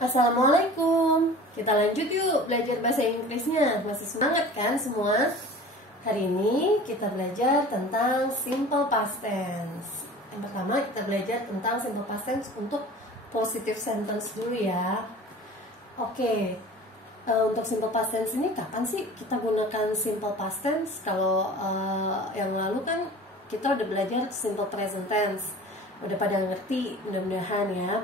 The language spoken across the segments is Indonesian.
Assalamualaikum. Kita lanjut yuk belajar bahasa Inggrisnya. Masih semangat kan semua? Hari ini kita belajar tentang simple past tense. Yang pertama kita belajar tentang simple past tense untuk positive sentence dulu ya. Oke. Untuk simple past tense ini kapan sih kita gunakan simple past tense? Kalau yang lalu kan kita udah belajar simple present tense. Udah pada ngerti mudah-mudahan ya.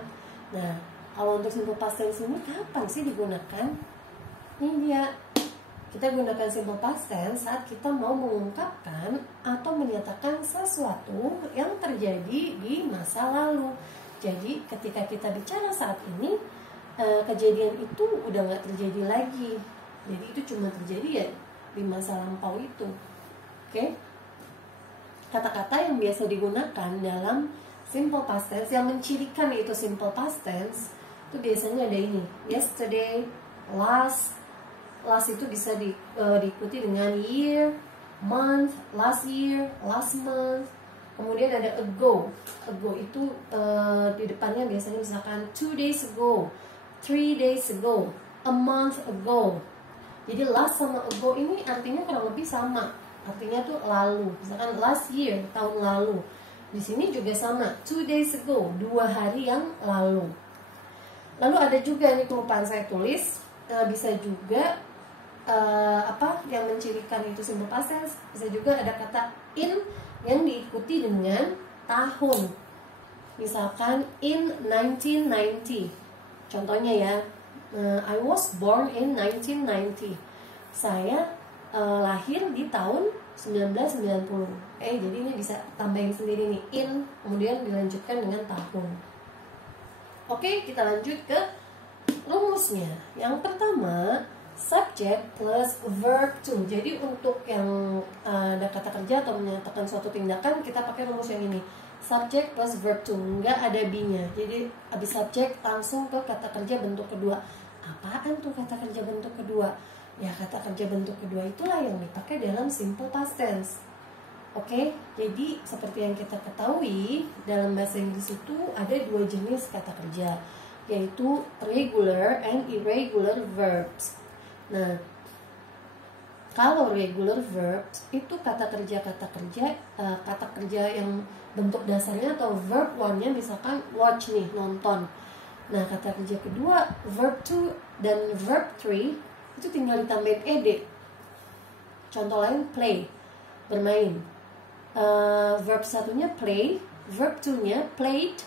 Nah, kalau untuk simple past tense ini kapan sih digunakan? Ini dia. Kita gunakan simple past tense saat kita mau mengungkapkan atau menyatakan sesuatu yang terjadi di masa lalu. Jadi ketika kita bicara saat ini, kejadian itu udah nggak terjadi lagi. Jadi itu cuma terjadi ya di masa lampau itu. Oke? Kata-kata yang biasa digunakan dalam simple past tense yang mencirikan itu simple past tense itu biasanya ada ini: yesterday, last itu bisa diikuti dengan year, month, last year, last month. Kemudian ada ago itu di depannya biasanya misalkan 2 days ago, 3 days ago, a month ago. Jadi last sama ago ini artinya kurang lebih sama, artinya tuh lalu. Misalkan last year, tahun lalu. Di sini juga sama, 2 days ago, 2 hari yang lalu. Lalu ada juga, ini kelupaan saya tulis, bisa juga yang mencirikan itu simple past tense. Bisa juga ada kata in yang diikuti dengan tahun. Misalkan in 1990. Contohnya ya, I was born in 1990. Saya lahir di tahun 1990. Jadi ini bisa tambahin sendiri nih, in, kemudian dilanjutkan dengan tahun. Oke, kita lanjut ke rumusnya. Yang pertama, subject plus verb to. Jadi untuk yang ada kata kerja atau menyatakan suatu tindakan, kita pakai rumus yang ini. Subject plus verb to, nggak ada be-nya. Jadi habis subject langsung ke kata kerja bentuk kedua. Apaan tuh kata kerja bentuk kedua? Ya, kata kerja bentuk kedua itulah yang dipakai dalam simple past tense. Oke, jadi seperti yang kita ketahui, dalam bahasa Inggris itu ada 2 jenis kata kerja, yaitu regular and irregular verbs. Nah, kalau regular verbs itu kata kerja yang bentuk dasarnya atau verb one-nya misalkan watch nih, nonton. Nah, kata kerja kedua, verb 2 dan verb 3 itu tinggal ditambahin ed. Contoh lain, play, bermain. Verb satunya play, verb 2-nya played,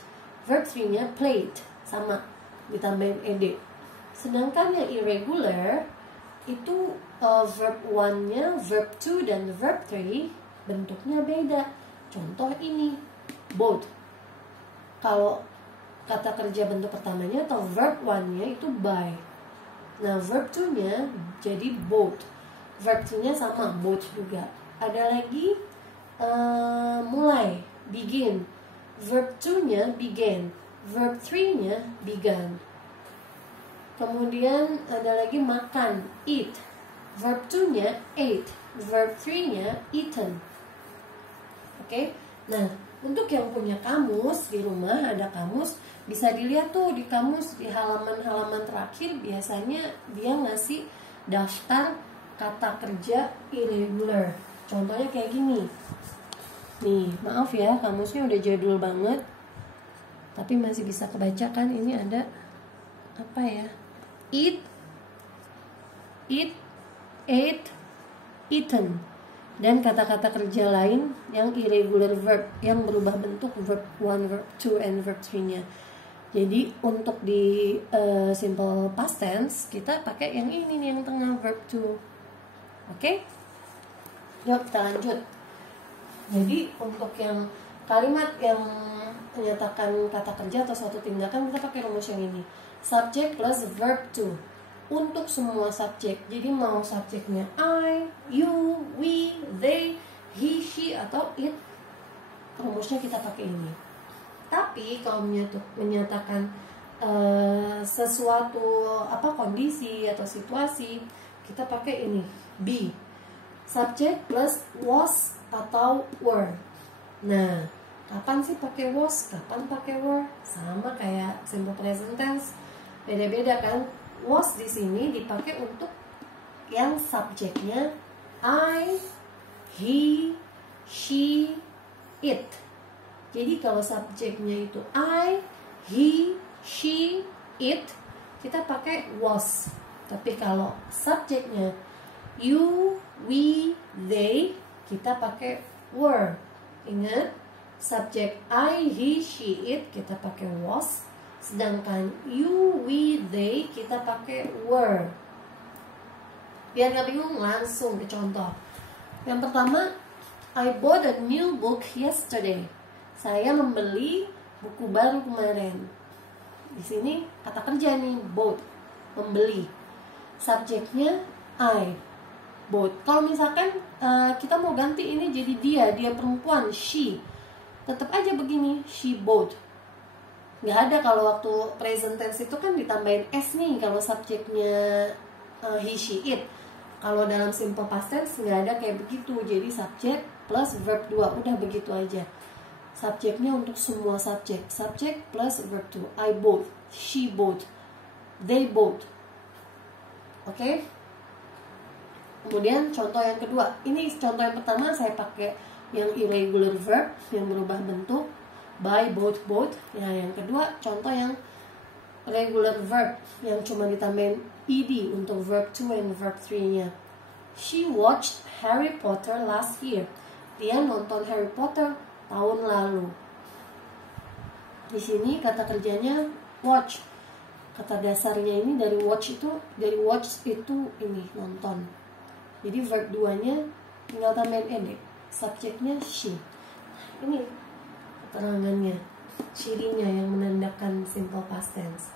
verb 3-nya played, sama, ditambahin ed. Sedangkan yang irregular itu verb 1-nya, verb 2 dan verb 3 bentuknya beda. Contoh ini, both. Kalau kata kerja bentuk pertamanya atau verb 1-nya itu buy. Nah, verb 2-nya jadi both. Verb 2-nya sama, both juga. Ada lagi mulai, begin. Verb 2-nya began, verb 3-nya began. Kemudian ada lagi makan, eat. Verb 2-nya ate, verb 3-nya eaten. Oke. Nah, untuk yang punya kamus di rumah, ada kamus, bisa dilihat tuh di kamus di halaman-halaman terakhir biasanya dia ngasih daftar kata kerja irregular. Contohnya kayak gini. Nih, maaf ya, kamusnya udah jadul banget, tapi masih bisa kebaca kan? Ini ada apa ya? Eat, ate, eaten. Dan kata-kata kerja lain yang irregular verb, yang berubah bentuk, verb 1, verb 2, and verb 3-nya. Jadi untuk di simple past tense kita pakai yang ini nih, yang tengah, verb 2. Oke? Yuk kita lanjut. Jadi untuk yang kalimat yang menyatakan kata kerja atau suatu tindakan, kita pakai rumus yang ini. Subject plus verb 2. Untuk semua subjek. Jadi mau subjeknya I, you, we, they, he, she, atau it, rumusnya kita pakai ini. Tapi kalau menyatakan sesuatu kondisi atau situasi, kita pakai ini, be. Subject plus was atau were. Nah, kapan sih pakai was, kapan pakai were? Sama kayak simple present tense. Beda-beda kan. Was di sini dipakai untuk yang subjeknya I, he, she, it. Jadi kalau subjeknya itu I, he, she, it, kita pakai was. Tapi kalau subjeknya you, we, they, kita pakai were. Ingat, subjek I, he, she, it kita pakai was. Sedangkan you, we, they kita pakai were. Biar gak bingung, langsung ke contoh. Yang pertama, I bought a new book yesterday. Saya membeli buku baru kemarin. Di sini kata kerja nih, bought, membeli. Subjeknya I, bought. Kalau misalkan kita mau ganti ini jadi dia perempuan, she, tetap aja begini, she bought. Nggak ada kalau waktu present tense itu kan ditambahin s nih kalau subjeknya he, she, it. Kalau dalam simple past tense nggak ada kayak begitu. Jadi subjek plus verb 2, udah begitu aja. Subjeknya untuk semua subjek. Subjek plus verb 2. I bought, she bought, they bought. Oke? Kemudian contoh yang kedua. Ini contoh yang pertama saya pakai yang irregular verb yang berubah bentuk. Buy, bought, bought. Nah, yang kedua contoh yang regular verb yang cuma ditambahin ed untuk verb 2 and verb 3-nya. She watched Harry Potter last year. Dia nonton Harry Potter tahun lalu. Di sini kata kerjanya watch. Kata dasarnya ini dari watch itu ini nonton. Jadi verb 2-nya tinggal tambahin ed. Subjeknya she. Ini keterangannya, cirinya yang menandakan simple past tense.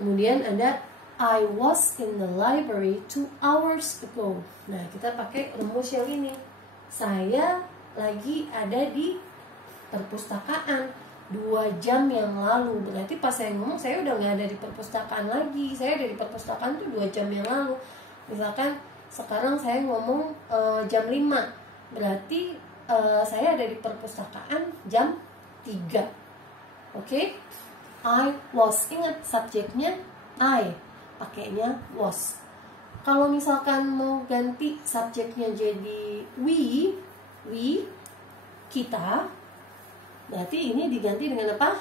Kemudian ada I was in the library 2 hours ago. Nah, kita pakai rumus yang ini. Saya lagi ada di perpustakaan 2 jam yang lalu. Berarti pas saya ngomong saya udah nggak ada di perpustakaan lagi. Saya ada di perpustakaan tuh 2 jam yang lalu. Misalkan sekarang saya ngomong jam 5. Berarti saya ada di perpustakaan jam 3. Oke? I was. Ingat subjeknya I, pakainya was. Kalau misalkan mau ganti subjeknya jadi we, kita, berarti ini diganti dengan apa?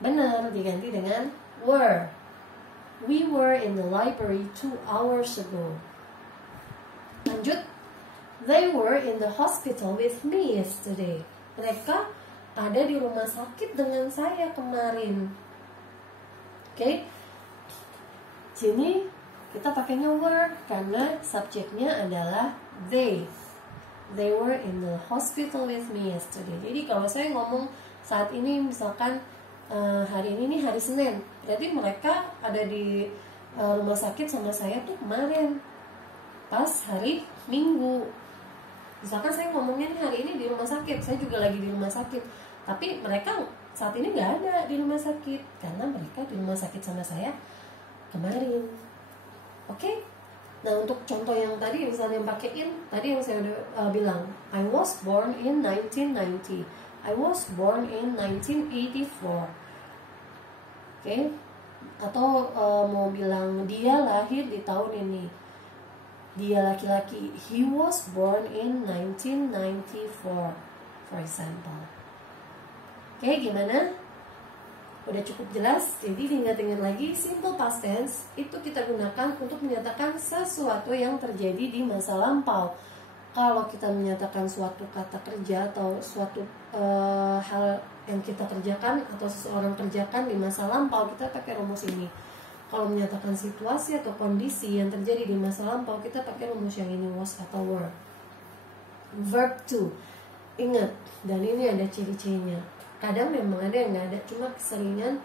Benar, diganti dengan were. We were in the library 2 hours ago. Lanjut. They were in the hospital with me yesterday. Mereka ada di rumah sakit dengan saya kemarin. Oke. Sini kita pakainya were karena subjeknya adalah they. They were in the hospital with me yesterday. Jadi kalau saya ngomong saat ini misalkan hari ini nih hari Senin, berarti mereka ada di rumah sakit sama saya tuh kemarin pas hari Minggu. Misalkan saya ngomongnya nih hari ini di rumah sakit, saya juga lagi di rumah sakit, tapi mereka saat ini nggak ada di rumah sakit karena mereka di rumah sakit sama saya kemarin. Oke? Nah, untuk contoh yang tadi misalnya yang pakai in, tadi yang saya udah bilang, I was born in 1990. I was born in 1984. Oke? Atau mau bilang dia lahir di tahun ini. Dia laki-laki. He was born in 1994, for example. Oke, gimana? Udah cukup jelas? Jadi diingat-ingat lagi, simple past tense itu kita gunakan untuk menyatakan sesuatu yang terjadi di masa lampau. Kalau kita menyatakan suatu kata kerja atau suatu hal yang kita kerjakan atau seseorang kerjakan di masa lampau, kita pakai rumus ini. Kalau menyatakan situasi atau kondisi yang terjadi di masa lampau, kita pakai rumus yang ini, was atau were. Verb to, ingat, dan ini ada ciri-cirinya. Kadang memang ada yang nggak ada, cuma keseringan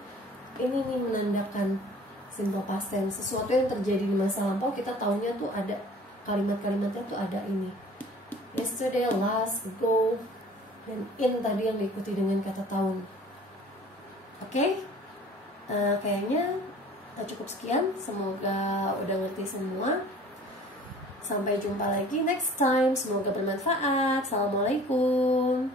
ini nih menandakan simple past tense. Sesuatu yang terjadi di masa lampau kita taunya tuh ada kalimat-kalimatnya tuh ada ini. Yesterday, last, ago, dan in tadi yang diikuti dengan kata tahun. Oke? Kayaknya cukup sekian. Semoga udah ngerti semua. Sampai jumpa lagi next time. Semoga bermanfaat. Assalamualaikum.